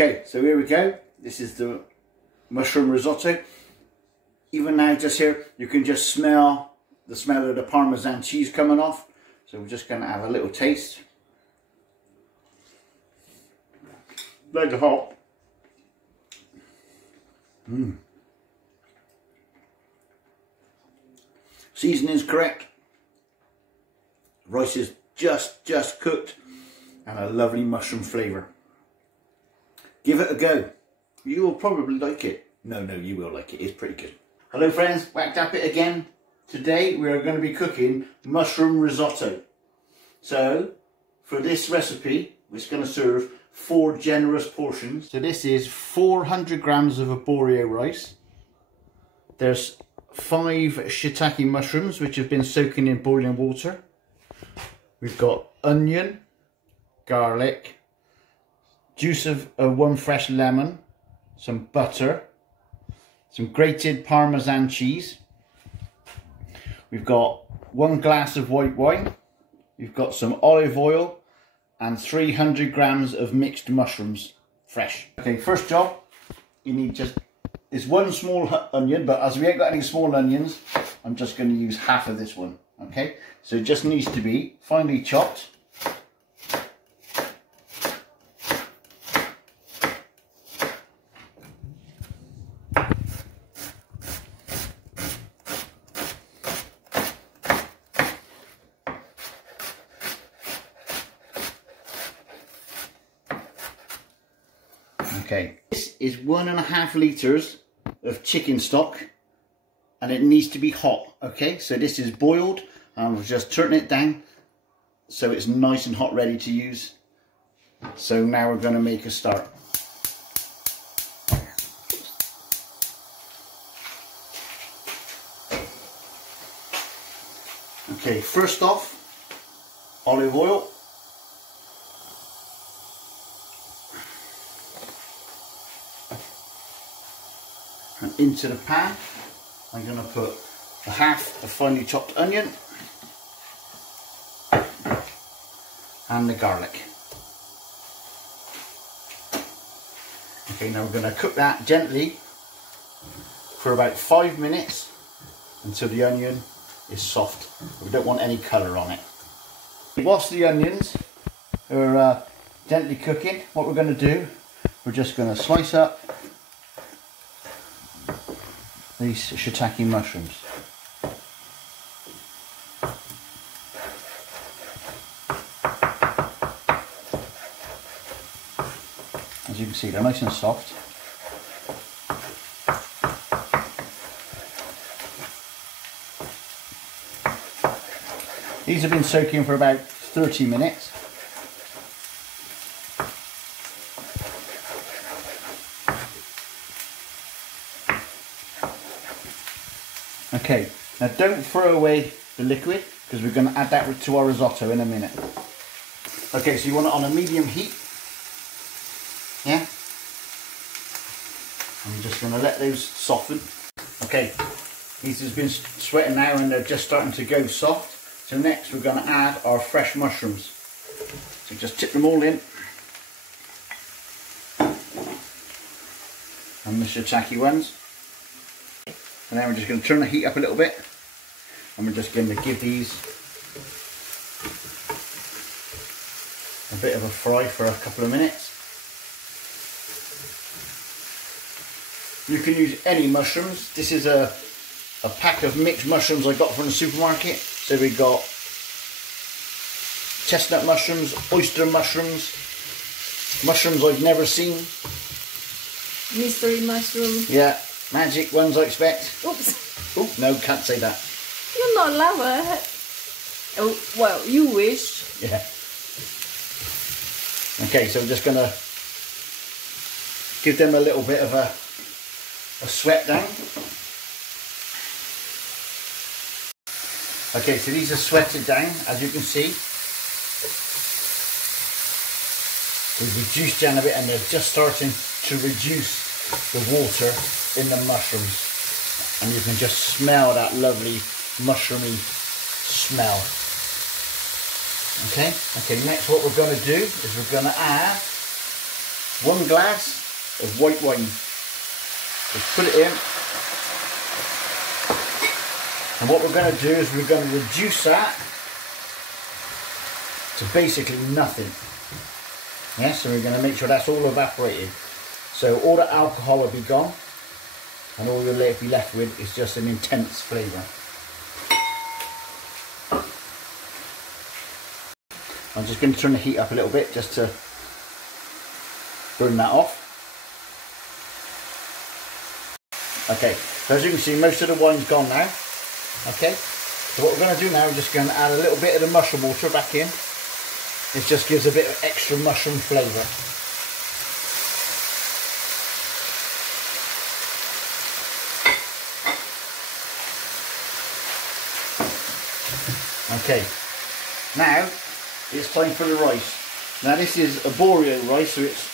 Okay, so here we go. This is the mushroom risotto. Even now, just here, you can just smell the smell of the parmesan cheese coming off. So we're just going to have a little taste. Loads of hot. Seasoning's correct. Rice is just cooked, and a lovely mushroom flavour. Give it a go. You will probably like it. No, you will like it. It's pretty good. Hello friends, back Dapit again. Today we are going to be cooking mushroom risotto. So for this recipe, it's going to serve 4 generous portions. So this is 400 grams of arborio rice. There's 5 shiitake mushrooms which have been soaking in boiling water. We've got onion, garlic, juice of 1 fresh lemon, some butter, some grated parmesan cheese. We've got 1 glass of white wine. We've got some olive oil and 300 grams of mixed mushrooms, fresh. Okay, first job, you need just is 1 small onion, but as we ain't got any small onions, I'm just going to use half of this one. Okay, so it just needs to be finely chopped. Okay, this is 1.5 litres of chicken stock, and it needs to be hot. Okay, so this is boiled, and we'll just turn it down so it's nice and hot, ready to use. So now we're going to make a start. Okay, first off, olive oil. And into the pan, I'm going to put a half a finely chopped onion and the garlic. Okay, now we're going to cook that gently for about 5 minutes until the onion is soft. We don't want any colour on it. Whilst the onions are gently cooking, what we're going to do, we're just going to slice up these shiitake mushrooms. As you can see, they're nice and soft. These have been soaking for about 30 minutes. Okay, now don't throw away the liquid, because we're going to add that to our risotto in a minute. Okay, so you want it on a medium heat. Yeah? I'm just going to let those soften. Okay, these have been sweating now and they're just starting to go soft. So next we're going to add our fresh mushrooms. So just tip them all in. And the shiitake ones. And then we're just going to turn the heat up a little bit, and we're just going to give these a bit of a fry for a couple of minutes. You can use any mushrooms. This is a pack of mixed mushrooms I got from the supermarket. So we got chestnut mushrooms, oyster mushrooms, mushrooms I've never seen. Mystery mushroom. Yeah. Magic ones, I expect. Oops. Oh, no, can't say that. You're not allowed. Oh, well, you wish. Yeah. Okay, so we're just going to give them a little bit of a sweat down. Okay, so these are sweated down, as you can see. We've reduced down a bit, and they're just starting to reduce the water in the mushrooms, and you can just smell that lovely mushroomy smell. Okay, next what we're going to do is we're going to add 1 glass of white wine. Just put it in. And what we're going to do is we're going to reduce that to basically nothing. Yeah, so we're going to make sure that's all evaporated. So all the alcohol will be gone, and all you'll be left with is just an intense flavour. I'm just going to turn the heat up a little bit just to burn that off. Okay, so as you can see, most of the wine's gone now. Okay, so what we're going to do now, we're just going to add a little bit of the mushroom water back in. It just gives a bit of extra mushroom flavour. Okay, now it's time for the rice. Now this is arborio rice, so it's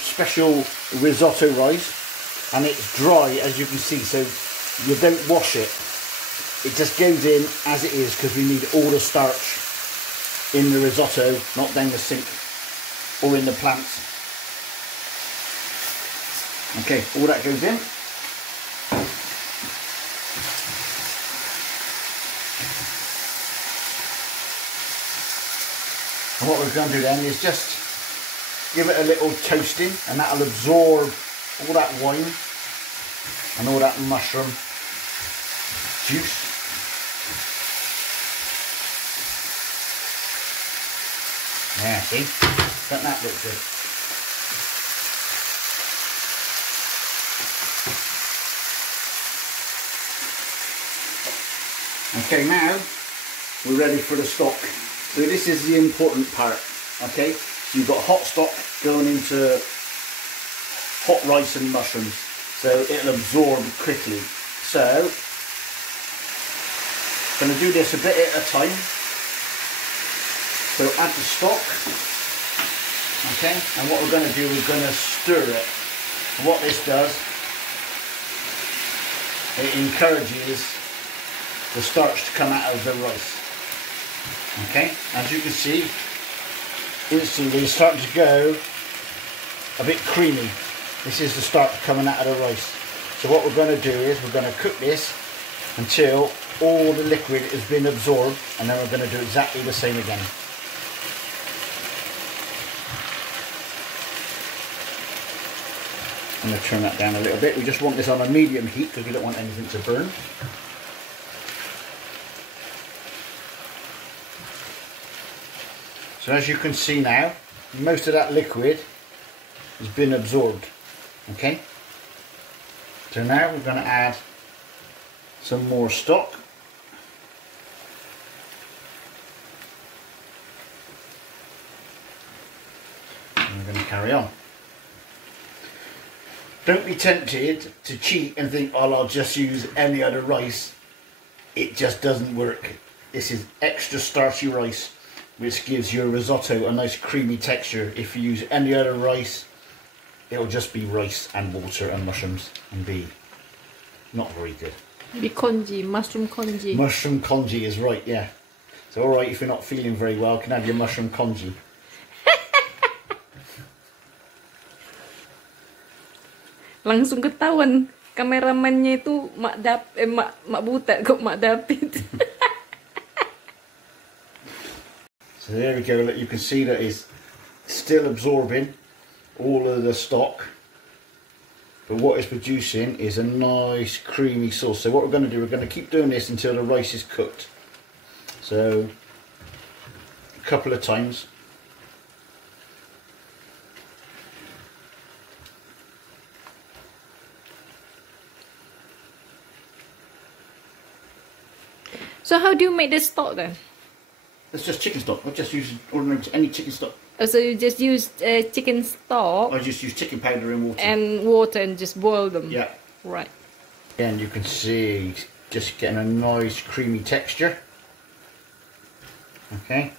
special risotto rice, and it's dry as you can see, so you don't wash it. It just goes in as it is because we need all the starch in the risotto, not down the sink or in the plants. Okay, all that goes in. And what we're going to do then is just give it a little toasting, and that'll absorb all that wine and all that mushroom juice. Yeah, see? Doesn't that look good? Okay, now we're ready for the stock. So this is the important part, okay? So you've got hot stock going into hot rice and mushrooms, so it'll absorb quickly. So, I'm going to do this a bit at a time. So add the stock, okay? And what we're going to do, we're going to stir it. And what this does, it encourages the starch to come out of the rice. Okay, as you can see, instantly it's starting to go a bit creamy. This is the starch coming out of the rice. So what we're going to do is we're going to cook this until all the liquid has been absorbed, and then we're going to do exactly the same again. I'm going to turn that down a little bit. We just want this on a medium heat because we don't want anything to burn. So as you can see now, most of that liquid has been absorbed. Okay. So now we're going to add some more stock. And we're going to carry on. Don't be tempted to cheat and think, oh, I'll just use any other rice. It just doesn't work. This is extra starchy rice, which gives your risotto a nice creamy texture. If you use any other rice, it'll just be rice and water and mushrooms and be not very good. Be congee, mushroom congee. Mushroom congee is right, yeah. So alright, if you're not feeling very well, you can have your mushroom congee. Langsung ketahuan kameramannya itu Mak Butet kok Mak Dapit. So there we go, look, you can see that it's still absorbing all of the stock, but what it's producing is a nice creamy sauce. So what we're going to do, we're going to keep doing this until the rice is cooked. So a couple of times. So how do you make the stock then? It's just chicken stock. I've just used ordinary any chicken stock. Oh, so you just use chicken stock? I just use chicken powder and water. And water and just boil them? Yeah. Right. And you can see just getting a nice creamy texture. Okay.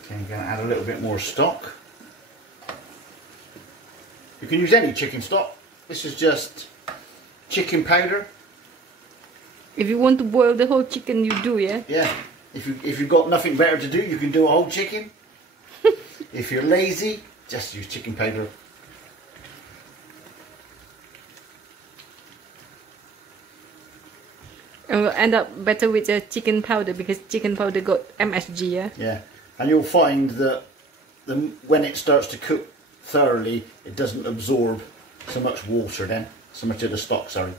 Okay, I'm going to add a little bit more stock. You can use any chicken stock. This is just chicken powder If you want to boil the whole chicken, you do, yeah? Yeah. If you've got nothing better to do, you can do a whole chicken. If you're lazy, just use chicken powder. And we'll end up better with the chicken powder because chicken powder got MSG, yeah? Yeah. And you'll find that when it starts to cook thoroughly, it doesn't absorb so much water then, so much of the stock, sorry.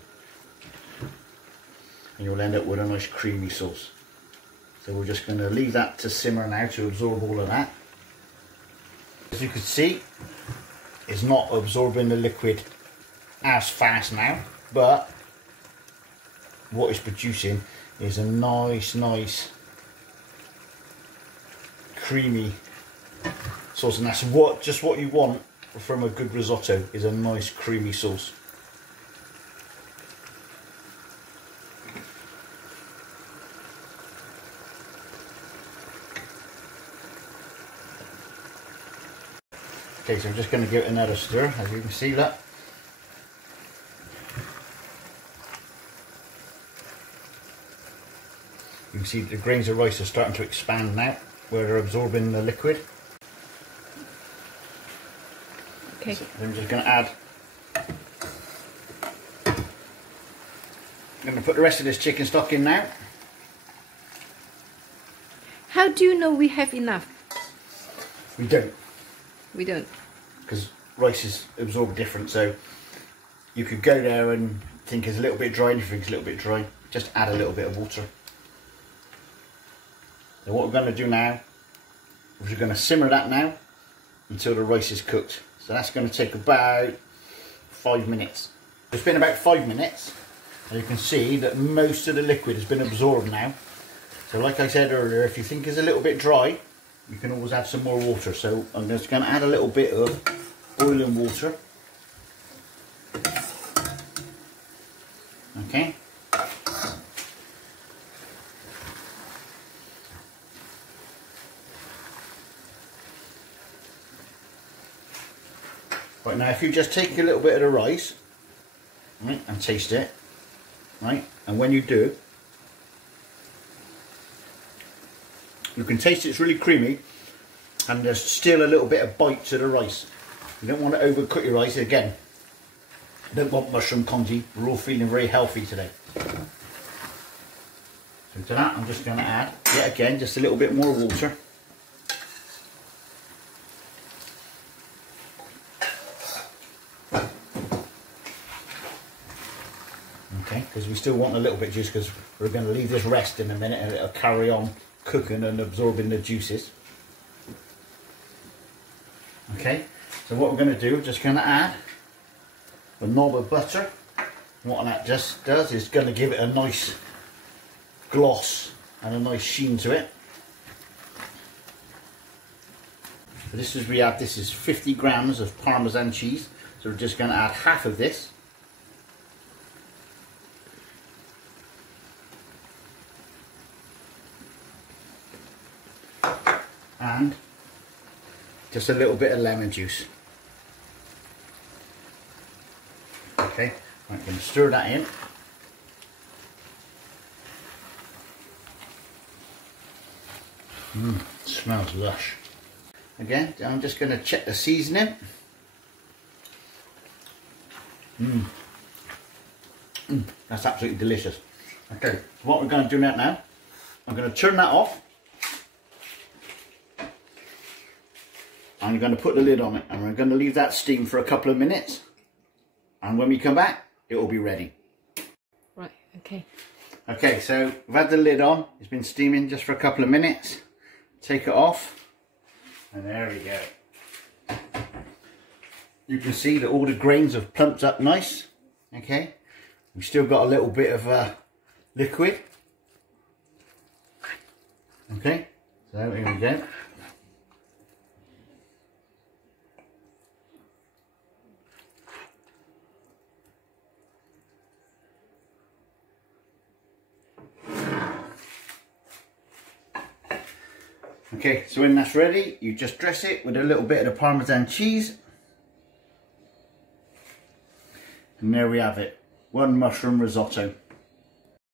And you'll end up with a nice creamy sauce. So we're just going to leave that to simmer now to absorb all of that. As you can see, it's not absorbing the liquid as fast now, but what it's producing is a nice creamy sauce, and that's just what you want from a good risotto, is a nice creamy sauce. Okay, so I'm just going to give it another stir. As you can see, look. You can see the grains of rice are starting to expand now, where they're absorbing the liquid. Okay. So I'm just going to add. I'm going to put the rest of this chicken stock in now. How do you know we have enough? We don't. We don't. Because rice is absorbed different, so you could go there and think it's a little bit dry, and if you think it's a little bit dry, just add a little bit of water. So what we're going to do now is we're going to simmer that now until the rice is cooked. So that's going to take about 5 minutes. It's been about 5 minutes, and you can see that most of the liquid has been absorbed now. So like I said earlier, if you think it's a little bit dry, you can always add some more water. So I'm just going to add a little bit of boiling water. Okay. Right, now if you just take a little bit of the rice, right, and taste it, right, and when you do, you can taste it's really creamy, and there's still a little bit of bite to the rice. You don't want to overcook your rice again. You don't want mushroom congee. We're all feeling very healthy today. So to that, I'm just going to add, yet again, just a little bit more water. Okay, because we still want a little bit of juice, because we're going to leave this rest in a minute and it'll carry on cooking and absorbing the juices. Okay, so what we're going to do, we're just going to add a knob of butter. What that just does is going to give it a nice gloss and a nice sheen to it. So this is 50 grams of parmesan cheese, so we're just going to add half of this. And just a little bit of lemon juice. Okay, I'm going to stir that in. Smells lush. Again, I'm just going to check the seasoning. That's absolutely delicious. Okay, what we're going to do now, I'm going to turn that off. I'm going to put the lid on it, and we're going to leave that steam for a couple of minutes, and when we come back it will be ready. Right, okay. Okay, so we've had the lid on, it's been steaming just for a couple of minutes. Take it off, and there we go. You can see that all the grains have plumped up nice. Okay, we've still got a little bit of liquid. Okay, so here we go. Okay, so when that's ready, you just dress it with a little bit of the parmesan cheese. And there we have it, one mushroom risotto.